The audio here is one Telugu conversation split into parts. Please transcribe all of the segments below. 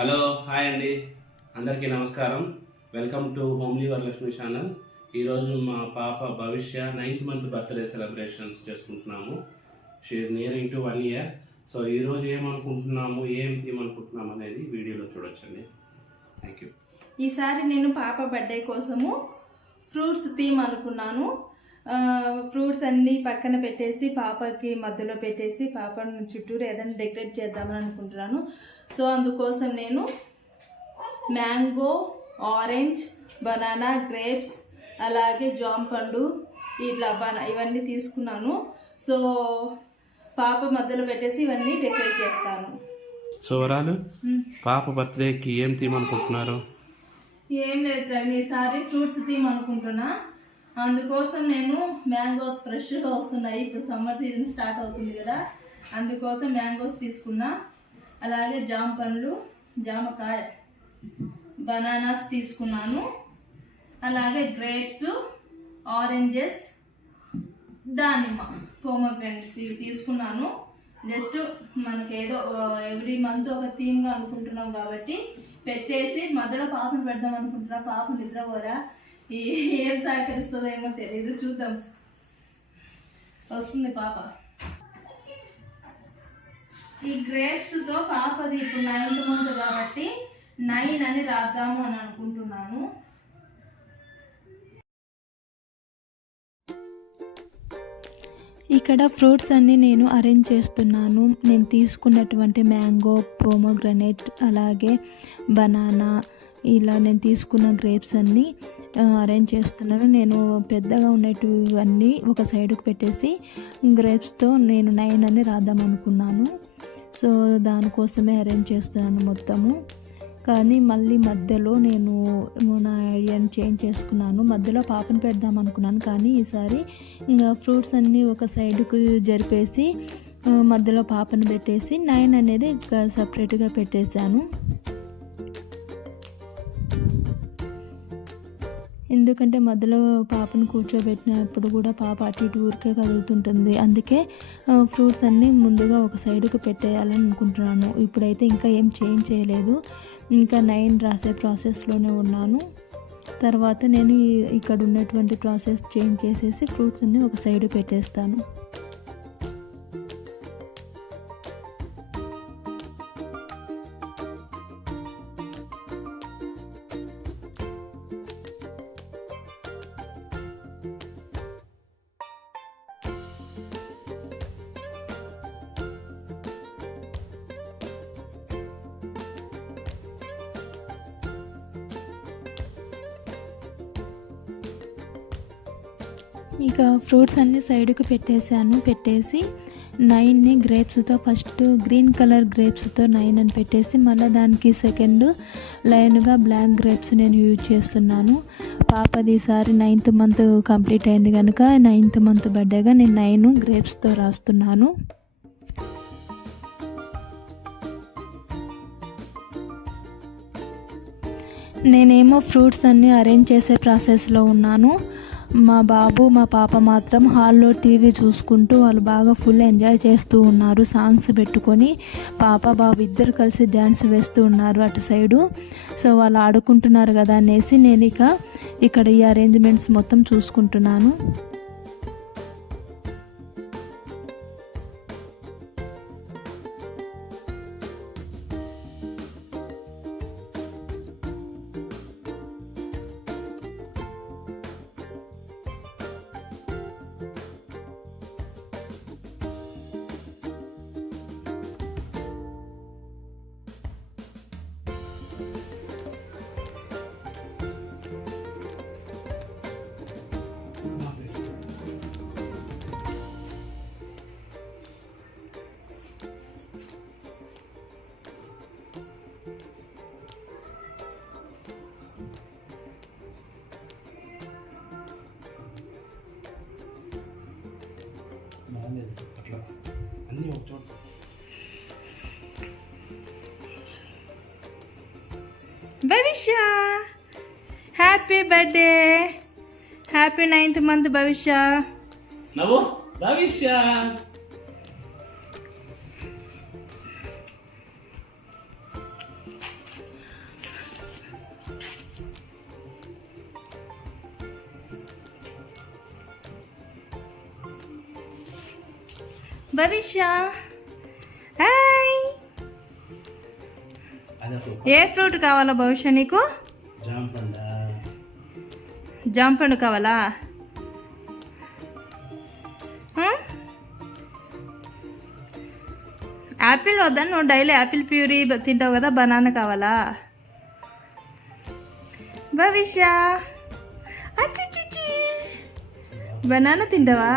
హలో హాయ్ అండి, అందరికీ నమస్కారం. Welcome to homely Varalakshmi channel. ఈరోజు మా పాప Bhavishya 9th month birthday celebrations చేసుకుంటున్నాము. She is nearing to 1 year. So ఈరోజు ఏమనుకుంటున్నాము, ఏం తీయమనుకుంటున్నాము అనేది వీడియోలో చూడొచ్చండి. Thank you. ఈసారి నేను పాప బర్త్డే కోసము ఫ్రూట్స్ థీమ్ అనుకున్నాను. ఫ్రూట్స్ అన్నీ పక్కన పెట్టేసి పాపకి మధ్యలో పెట్టేసి పాపను చుట్టూరు ఏదైనా డెకరేట్ చేద్దామని అనుకుంటున్నాను. సో అందుకోసం నేను మ్యాంగో, ఆరెంజ్, బనానా, గ్రేప్స్, అలాగే జామ పండు ఇట్లా ఇవన్నీ తీసుకున్నాను. సో పాప మధ్యలో పెట్టేసి ఇవన్నీ డెకరేట్ చేస్తాను. సో వరాలు పాప బర్త్డేకి ఏం థీమ్ అనుకుంటున్నారు? ఏం లేదు ప్రవీణ్, ఈసారి ఫ్రూట్స్ థీమ్ అనుకుంటున్నా. అందుకోసం నేను మ్యాంగోస్ ఫ్రెష్గా వస్తున్నాయి, ఇప్పుడు సమ్మర్ సీజన్ స్టార్ట్ అవుతుంది కదా, అందుకోసం మ్యాంగోస్ తీసుకున్నా. అలాగే జామ పండ్లు, జామకాయ, బనానాస్ తీసుకున్నాను. అలాగే గ్రేప్స్, ఆరెంజెస్, దానిమ్మ, పోమోగ్రానేట్స్ ఇవి తీసుకున్నాను. జస్ట్ మనకేదో ఎవ్రీ మంత్ ఒక థీమ్గా అనుకుంటున్నాం కాబట్టి పెట్టేసి మధ్యలో పాపను పెడదాం అనుకుంటున్నా. పాప నిద్రపోరా, ఏం సహకరిస్తుందో ఏమో తెలియదు, చూద్దాం. వస్తుంది పాప. ఈ గ్రేప్స్తో పాపది ఇప్పుడు 9th మంత్ కాబట్టి 9 అని రాద్దాము అని అనుకుంటున్నాను. ఇక్కడ ఫ్రూట్స్ అన్నీ నేను అరేంజ్ చేస్తున్నాను. నేను తీసుకున్నటువంటి మ్యాంగో, పోమోగ్రనేట్, అలాగే బనానా, ఇలా నేను తీసుకున్న గ్రేప్స్ అన్నీ అరేంజ్ చేస్తున్నాను. నేను పెద్దగా ఉండేటివన్నీ ఒక సైడ్కి పెట్టేసి గ్రేప్స్తో నేను 9 అని రాద్దాం అనుకున్నాను. సో దానికోసమే అరేంజ్ చేస్తున్నాను మొత్తము. కానీ మళ్ళీ మధ్యలో నేను నా ఐడియాని చేంజ్ చేసుకున్నాను. మధ్యలో పాపను పెడదాం అనుకున్నాను, కానీ ఈసారి ఇంకా ఫ్రూట్స్ అన్నీ ఒక సైడ్కు జరిపేసి మధ్యలో పాపను పెట్టేసి 9 అనేది సపరేట్గా పెట్టేశాను. ఎందుకంటే మధ్యలో పాపను కూర్చోబెట్టినప్పుడు కూడా పాప అటు ఇటు ఊరికే కదులుతుంటుంది. అందుకే ఫ్రూట్స్ అన్నీ ముందుగా ఒక సైడ్కు పెట్టేయాలని అనుకుంటున్నాను. ఇప్పుడైతే ఇంకా ఏం చేంజ్ చేయలేదు, ఇంకా 9 రాసే ప్రాసెస్లోనే ఉన్నాను. తర్వాత నేను ఇక్కడ ఉన్నటువంటి ప్రాసెస్ చేంజ్ చేసేసి ఫ్రూట్స్ అన్నీ ఒక సైడ్ పెట్టేస్తాను. ఇక ఫ్రూట్స్ అన్నీ సైడ్కి పెట్టేసి 9ని గ్రేప్స్తో, ఫస్ట్ గ్రీన్ కలర్ గ్రేప్స్తో 9 అని పెట్టేసి మళ్ళీ దానికి సెకండ్ లైన్గా బ్లాక్ గ్రేప్స్ నేను యూజ్ చేస్తున్నాను. పాపది ఈసారి 9th మంత్ కంప్లీట్ అయింది కనుక 9th మంత్ బర్త్డేగా నేను 9 గ్రేప్స్తో రాస్తున్నాను. నేనేమో ఫ్రూట్స్ అన్నీ అరేంజ్ చేసే ప్రాసెస్లో ఉన్నాను. మా బాబు, మా పాప మాత్రం హాల్లో టీవీ చూసుకుంటూ వాళ్ళు బాగా ఫుల్ ఎంజాయ్ చేస్తూ ఉన్నారు. సాంగ్స్ పెట్టుకొని పాప, బాబు ఇద్దరు కలిసి డ్యాన్స్ వేస్తూ ఉన్నారు అటు సైడు. సో వాళ్ళు ఆడుకుంటున్నారు కదా అనేసి నేను ఇక్కడ ఈ అరేంజ్మెంట్స్ మొత్తం చూసుకుంటున్నాను. అట్లా అన్నీ ఒక చోట. భవిష్య, happy birthday, happy 9th month భవిష్య. నవ్వు భవిష్య. భవిష్య హాయ్. ఏ ఫ్రూట్ కావాలా భవిష్య నీకు? జామ పండు కావాలా? యాపిల్ వద్దా? నువ్వు డైలీ యాపిల్ ప్యూరీ తింటావు కదా, బనానా కావాలా? భవిష్య బనానా తింటావా?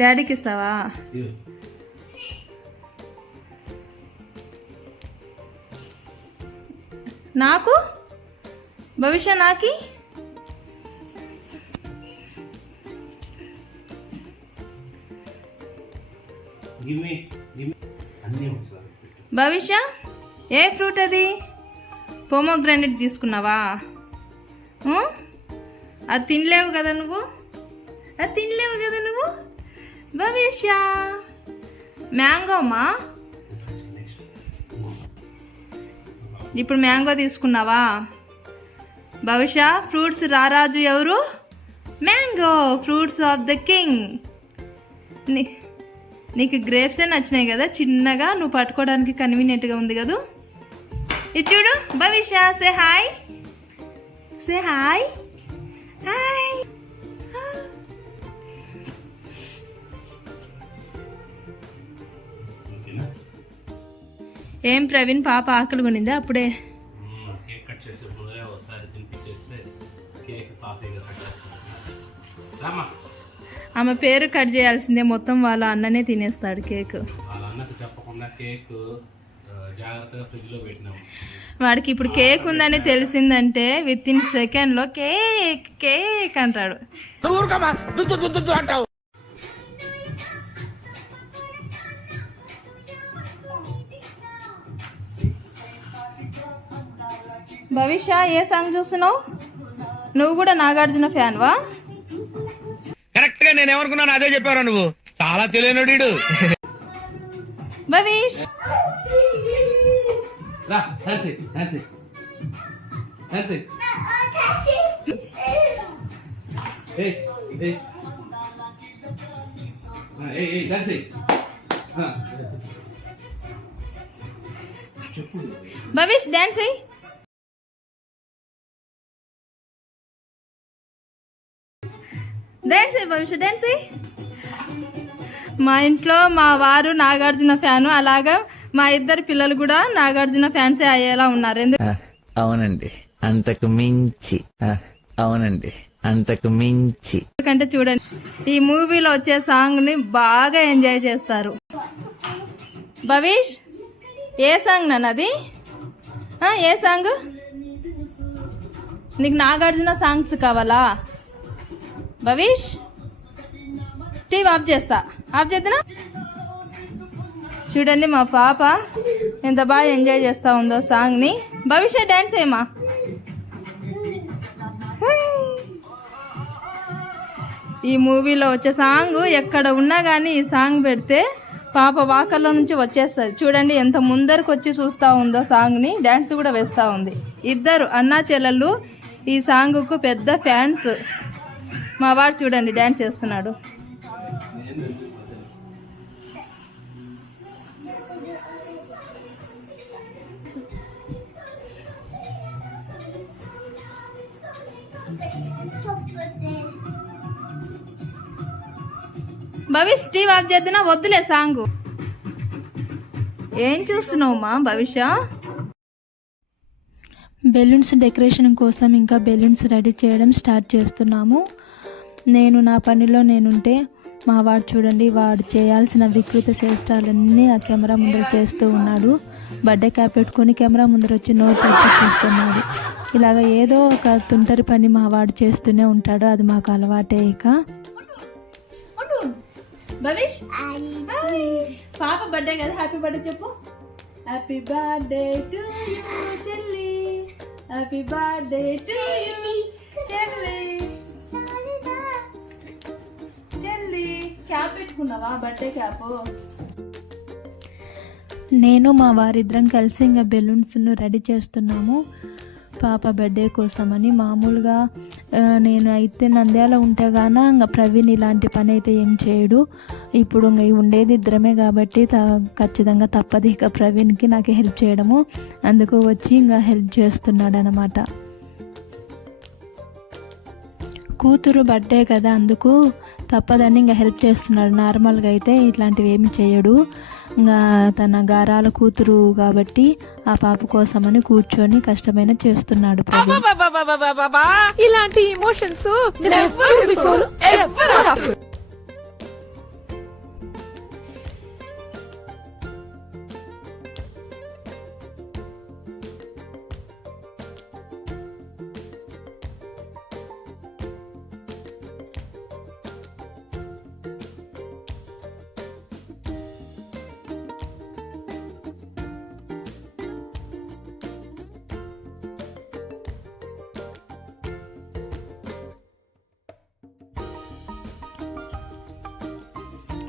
డాడీకి ఇస్తావా? నాకు భవిష్య నాకి? భవిష్య ఏ ఫ్రూట్ అది? పోమోగ్రానైట్ తీసుకున్నావా? అది తినలేవు కదా నువ్వు, భవిష్య మ్యాంగో అమ్మా. ఇప్పుడు మ్యాంగో తీసుకున్నావా? భవిష్య ఫ్రూట్స్ రారాజు ఎవరు? Mango, fruits of the king. నీకు గ్రేప్సే నచ్చినాయి కదా, చిన్నగా నువ్వు పట్టుకోవడానికి కన్వీనియంట్గా ఉంది కదా. ఇది చూడు భవిష్య, say hi, say hi, hi. ఏం ప్రవీణ్, పాప ఆకలి కొనిందా అప్పుడే? కేక్ కట్ చేసే ముందుగా ఒకసారి తినిపించేస్తే కేక్ సాఫీగా కట్ చేస్తాం. ఆమె పేరు కట్ చేయాల్సిందే, మొత్తం వాళ్ళ అన్ననే తినేస్తాడు కేక్. వాళ్ళ అన్నకు చెప్పకుండా కేక్ జాగ్రత్తగా ఫ్రిడ్జ్లో పెట్టినాము. వాడికి ఇప్పుడు కేక్ ఉందని తెలిసిందంటే విత్ ఇన్ సెకండ్లో కేక్ కేక్ అంటాడు. భవిష్య ఏ సాంగ్ చూస్తున్నావు? నువ్వు కూడా నాగార్జున ఫ్యాన్ వా? కరెక్ట్ గా నేను ఏమనుకున్నాను అదే చెప్పారా నువ్వు, చాలా తెలియనుడు. భవిష్ రా డాన్స్ డాన్స్ డాన్స్. ఏయ్ ఏయ్ ఏయ్ డాన్స్. భవిష్ డాన్స్ అయ్యి. డాన్స్ అయ్యి భవిష్య, డాన్స్ అయ్యి. మా ఇంట్లో మా వారు నాగార్జున ఫ్యాను, అలాగా మా ఇద్దరు పిల్లలు కూడా నాగార్జున ఫ్యాన్సే అయ్యేలా ఉన్నారు. అవునండి, అంతకు మించి. అవునండి, అంతకు మించి. ఎందుకంటే చూడండి, ఈ మూవీలో వచ్చే సాంగ్ ని బాగా ఎంజాయ్ చేస్తారు. భవిష్ ఏ సాంగ్ నాన్నది? ఏ సాంగ్? నీకు నాగార్జున సాంగ్స్ కావాలా భవిష్? టీవీ ఆఫ్ చేస్తా, ఆఫ్ చేద్దానా? చూడండి మా పాప ఎంత బాగా ఎంజాయ్ చేస్తూ ఉందో సాంగ్ని. భవిష్య డ్యాన్స్ ఏమా? ఈ మూవీలో వచ్చే సాంగ్ ఎక్కడ ఉన్నా కానీ ఈ సాంగ్ పెడితే పాప వాకర్లో నుంచి వచ్చేస్తుంది. చూడండి ఎంత ముందరకు వచ్చి చూస్తూ ఉందో సాంగ్ని, డ్యాన్స్ కూడా వేస్తూ ఉంది. ఇద్దరు అన్నా చెల్లెళ్ళు ఈ సాంగ్కు పెద్ద ఫ్యాన్స్. మా వాడు చూడండి డ్యాన్స్ చేస్తున్నాడు. భవిష్ టీవీ ఆఫ్ చేద్దానా? వద్దులే సాంగ్. ఏం చూస్తున్నావు మా భవిష్య? బెలూన్స్ డెకరేషన్ కోసం ఇంకా బెలూన్స్ రెడీ చేయడం స్టార్ట్ చేస్తున్నాము. నేను నా పనిలో నేనుంటే మా వాడు చూడండి, వాడు చేయాల్సిన వికృత చేష్టాలన్నీ ఆ కెమెరా ముందర చేస్తూ ఉన్నాడు. బర్త్డే క్యాప్ పెట్టుకొని కెమెరా ముందర వచ్చి నోట్ పెట్టి చూస్తున్నాడు. ఇలాగ ఏదో ఒక తుంటరి పని మా వాడు చేస్తూనే ఉంటాడు, అది మాకు అలవాటే. ఇక భవిష్ పాప బర్త్డే కదా, హ్యాపీ బర్త్డే చెప్పు. హ్యాపీ బర్త్డే టు యూ చెల్లి, హ్యాపీ బర్త్డే టు యూ చెల్లి. చెల్లి క్యాప్ పెట్టుకున్నావా? Birthday cap. నేను మా వారిద్దరం కలిసి ఇంకా బెలూన్స్ను రెడీ చేస్తున్నాము పాప బర్త్డే కోసమని. మామూలుగా నేను అయితే నంద్యాల ఉంటే గాన ఇంకా ప్రవీణ్ ఇలాంటి పని అయితే ఏం చేయడు. ఇప్పుడు ఇంకా ఉండేది ఇద్దరమే కాబట్టి ఖచ్చితంగా తప్పదు ఇక ప్రవీణ్కి నాకు హెల్ప్ చేయడము. అందుకు వచ్చి ఇంకా హెల్ప్ చేస్తున్నాడు అన్నమాట. కూతురు బర్త్డే కదా, అందుకు తప్పదని ఇంకా హెల్ప్ చేస్తున్నాడు. నార్మల్గా అయితే ఇట్లాంటివి ఏమి చేయడు. ఇంకా తన గారాల కూతురు కాబట్టి ఆ పాప కోసమని కూర్చొని కష్టమైన చేస్తున్నాడు ప్రవీణ్. ఇలాంటి ఎమోషన్స్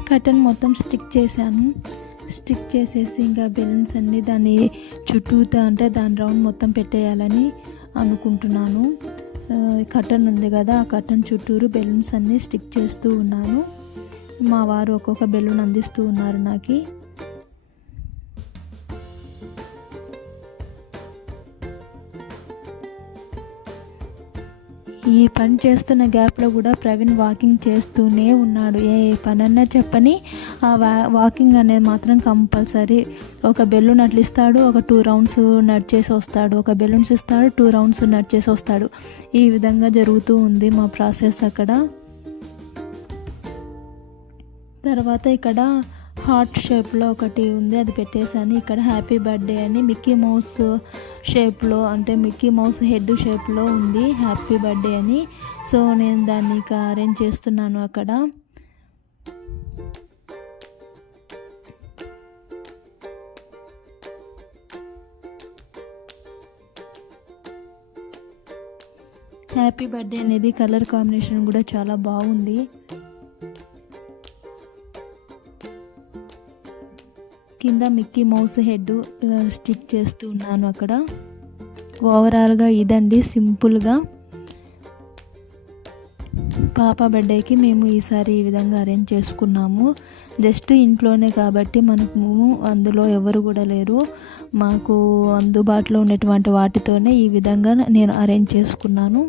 కర్టన్ మొత్తం స్టిక్ చేశాను. స్టిక్ చేసేసి ఇంకా బెలూన్స్ అన్నీ దాని చుట్టూతా అంటే దాని రౌండ్ మొత్తం పెట్టేయాలని అనుకుంటున్నాను. కర్టన్ ఉంది కదా, ఆ కర్టన్ చుట్టూరు బెలూన్స్ అన్నీ స్టిక్ చేస్తూ ఉన్నాను. మా వారు ఒక్కొక్క బెలూన్ అందిస్తూ ఉన్నారు నాకు. ఈ పని చేస్తున్న గ్యాప్లో కూడా ప్రవీణ్ వాకింగ్ చేస్తూనే ఉన్నాడు. ఏ పనన్నా చెప్పని ఆ వాకింగ్ అనేది మాత్రం కంపల్సరీ. ఒక బెలూన్ అట్లా ఇస్తాడు, ఒక 2 రౌండ్స్ నడిచేసి వస్తాడు. ఒక బెలూన్స్ ఇస్తాడు, 2 రౌండ్స్ నడిచేసి వస్తాడు. ఈ విధంగా జరుగుతూ ఉంది మా ప్రాసెస్ అక్కడ. తర్వాత ఇక్కడ హార్ట్ షేప్లో ఒకటి ఉంది, అది పెట్టేశాను. ఇక్కడ హ్యాపీ బర్త్డే అని మిక్కీ మౌస్ షేప్లో అంటే మిక్కీ మౌస్ హెడ్ షేప్లో ఉంది హ్యాపీ బర్త్డే అని. సో నేను దాన్ని ఇక అరేంజ్ చేస్తున్నాను అక్కడ. హ్యాపీ బర్త్డే అనేది కలర్ కాంబినేషన్ కూడా చాలా బాగుంది. కింద మిక్కీ మౌస్ హెడ్ స్టిక్ చేస్తూ ఉన్నాను అక్కడ. ఓవరాల్గా ఇదండి సింపుల్గా పాప బర్త్డేకి మేము ఈసారి ఈ విధంగా అరేంజ్ చేసుకున్నాము. జస్ట్ ఇంట్లోనే కాబట్టి మనకు అందులో ఎవరు కూడా లేరు. మాకు అందుబాటులో ఉన్నటువంటి వాటితోనే ఈ విధంగా నేను అరేంజ్ చేసుకున్నాను.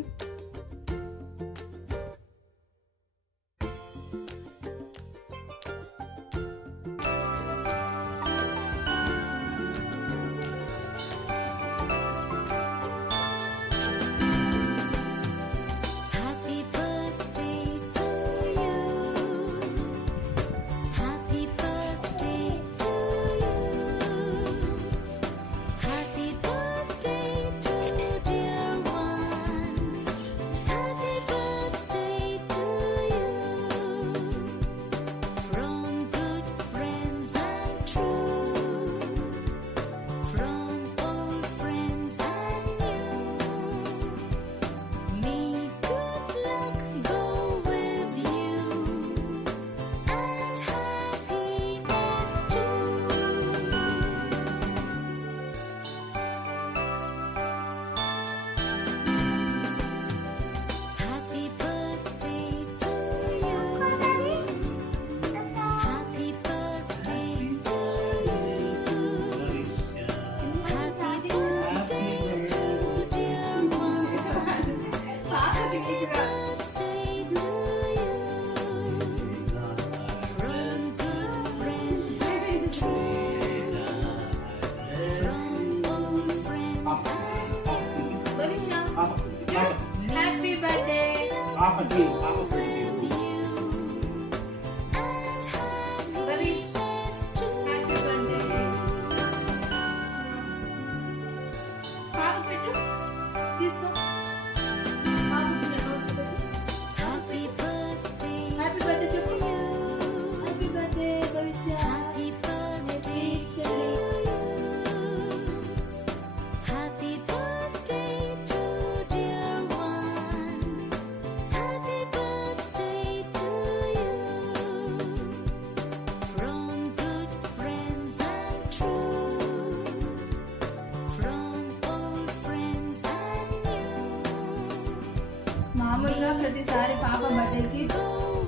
మామూలుగా ప్రతిసారి పాప బర్త్డేకి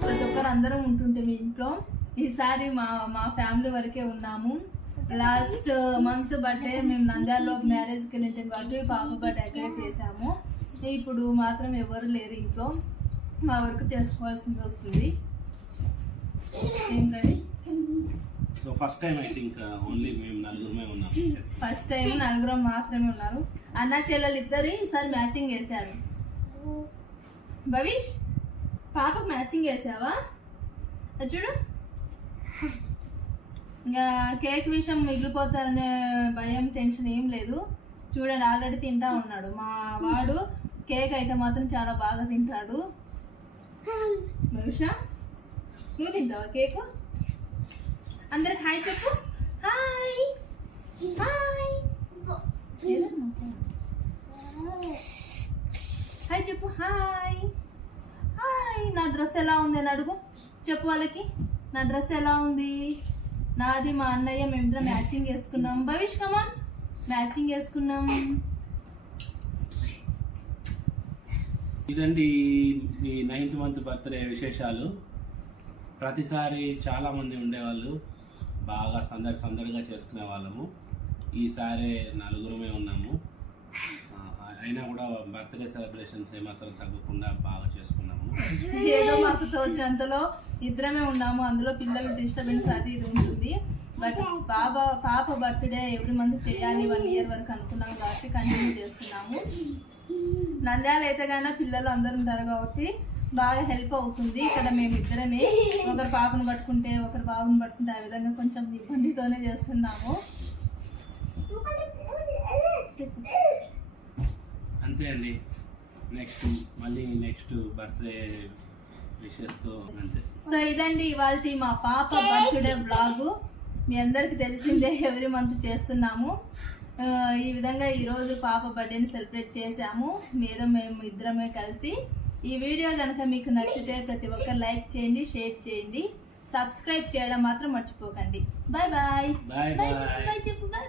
ప్రతి ఒక్కరు అందరం ఉంటుంటే మీ ఇంట్లో, ఈసారి మా ఫ్యామిలీ వరకే ఉన్నాము. లాస్ట్ మంత్ బర్త్డే మేము నంద్యాలలో మ్యారేజ్కి వెళ్ళింటాం కాబట్టి పాప బర్త్డే అక్కడే చేసాము. ఇప్పుడు మాత్రం ఎవరు లేరు ఇంట్లో, మా వరకు చేసుకోవాల్సింది వస్తుంది. ఏం Ravi? So first time I think only మేము నలుగురమే ఉన్నాం. ఫస్ట్ టైం నలుగురం మాత్రమే ఉన్నారు. అన్న చెల్లెలు ఇద్దరు ఈసారి మ్యాచింగ్ వేసారు. భవిష్, పాపకు మ్యాచింగ్ వేసావా? అది చూడు. ఇంకా కేక్ విషయం మిగిలిపోతారనే భయం, టెన్షన్ ఏం లేదు. చూడండి, ఆల్రెడీ తింటా ఉన్నాడు. మా వాడు కేక్ అయితే మాత్రం చాలా బాగా తింటాడు. భవిష, నువ్వు తింటావా కేక్? అందరికి హాయ్ చెప్పు. హాయ్ హాయ్ హాయ్ చెప్పు. Hi hi. నా డ్రెస్ ఎలా ఉంది అని అడుగు. చెప్పు వాళ్ళకి నా డ్రెస్ ఎలా ఉంది. నాది మా అన్నయ్య మేమిద్దరం మ్యాచింగ్ వేసుకున్నాం. భవిష్ కమాన్, మ్యాచింగ్ వేసుకున్నాం. ఇదండి ఈ 9th మంత్ బర్త్డే విశేషాలు. ప్రతిసారి చాలామంది ఉండేవాళ్ళు, బాగా సందడిగా చేసుకునే వాళ్ళము. ఈసారి నలుగురమే ఉన్నాము. అయినా కూడా బర్త్డే సెలబ్రేషన్స్ ఏమాత్రం తగ్గకుండా బాగా చేసుకున్నాము. ఏదో మాకు తోచినంతలో ఇద్దరమే ఉన్నాము. అందులో పిల్లలు డిస్టర్బెన్స్ అది ఇది ఉంటుంది. బట్ పాప బర్త్డే ఎవ్రీ మంత్ చేయాలి 1 year వరకు అనుకున్నాం కాబట్టి కంటిన్యూ చేస్తున్నాము. నంద్యాల అయితే కానీ పిల్లలు అందరు ఉంటారు కాబట్టి బాగా హెల్ప్ అవుతుంది. ఇక్కడ మేము ఇద్దరమే, ఒకరు పాపను పట్టుకుంటే ఒకరు బాబుని పట్టుకుంటే ఆ విధంగా కొంచెం ఇబ్బందితోనే చేస్తున్నాము. అంతే అండి. నెక్స్ట్ బర్త్డే విషెస్తో అంతే. సో ఇదండి ఇవాళ మా పాప బర్త్డే బ్లాగు. మీ అందరికి తెలిసిందే, ఎవ్రీ మంత్ చేస్తున్నాము. ఈ విధంగా ఈరోజు పాప బర్త్డేని సెలబ్రేట్ చేసాము మేము ఇద్దరమే కలిసి. ఈ వీడియో కనుక మీకు నచ్చితే ప్రతి ఒక్కరు లైక్ చేయండి, షేర్ చేయండి, సబ్స్క్రైబ్ చేయడం మాత్రం మర్చిపోకండి. Bye bye. Bye bye. చెప్పు బాయ్.